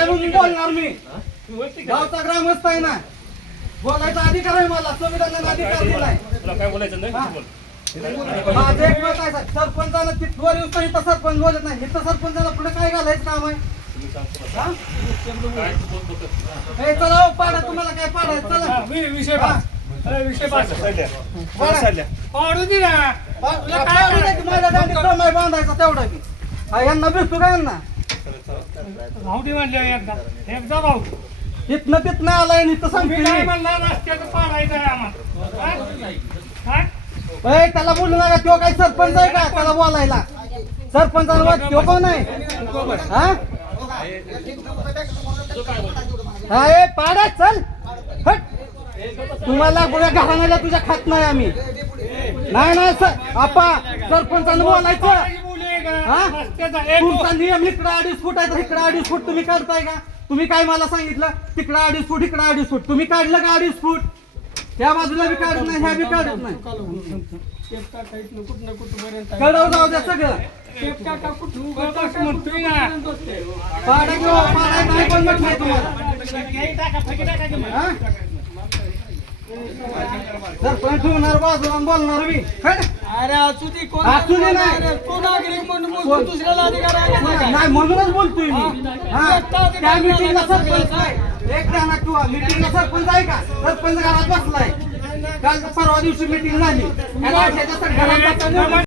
आहे म्हणून बोलणार मी. गावचा ग्रामस्थ आहे ना, बोलायचा अधिकार आहे मला, संविधानाने अधिकार दिलाय. काय बोलायचं नाही माझं एक मत आहे, सरपंचाला तिथवर येऊन तर इथं सरपंच बोलत नाही, इथं सरपंचाला पुढे काय घालायचं काम आहे? हे चला हो, पाडा, तुम्हाला काय पाडायचं? चला विषय पाडू दे ना. तुला काय करायचं? माझ्या दांडीत दम आहे बांधायचा तेवढा की. यांना भेटतो का यांना? राहू दे म्हणले एकदा भाऊ. इथनं तिथनं आलाय आणि इथं तुम्ही काय सांगतो म्हणला रस्त्याचं पाडायचं आहे आम्हाला. काय? त्याला बोलू नका, तो काय सरपंच आहे का त्याला बोलायला? सरपंचाला तो कोण आहे? हा? ए पाडा चल हट. तुम्हाला पुढे घराण्याला तुझ्या खात नाही आम्ही. नाही सर आपा, सरपंचाला बोलायचं. हा? तुमचा नियम इकडं 2.5 फूट आहे तर इकडं 2.5 फूट तुम्ही काढताय का? तुम्ही काय मला सांगितलं तिकडं 2.5 फूट इकडं 2.5 फूट, तुम्ही काढलं का 2.5 फूट? त्या बाजूला बी काढत नाही, ह्या बी काढत नाही. कळव जाऊ द्या सगळं. म्हणतोय ना. पाडा किंवा पाडा नाही पण म्हटलं नाही तुम्हाला. सरपंच ठेवणार बाजूला बोलणार मी. अरे असू दे कोण असू दे नाही. तो नागरिक म्हणून बोलतो, दुसऱ्याला अधिकार आहे का? नाही म्हणूनच बोलतोय मी. हा, त्या मीटिंगला सरपंच नाही. एक ध्यानात ठेवा, मीटिंगला सरपंच आहे का? सरपंच घरात बसलाय. काल परवा दिवशी मीटिंग झाली. घरात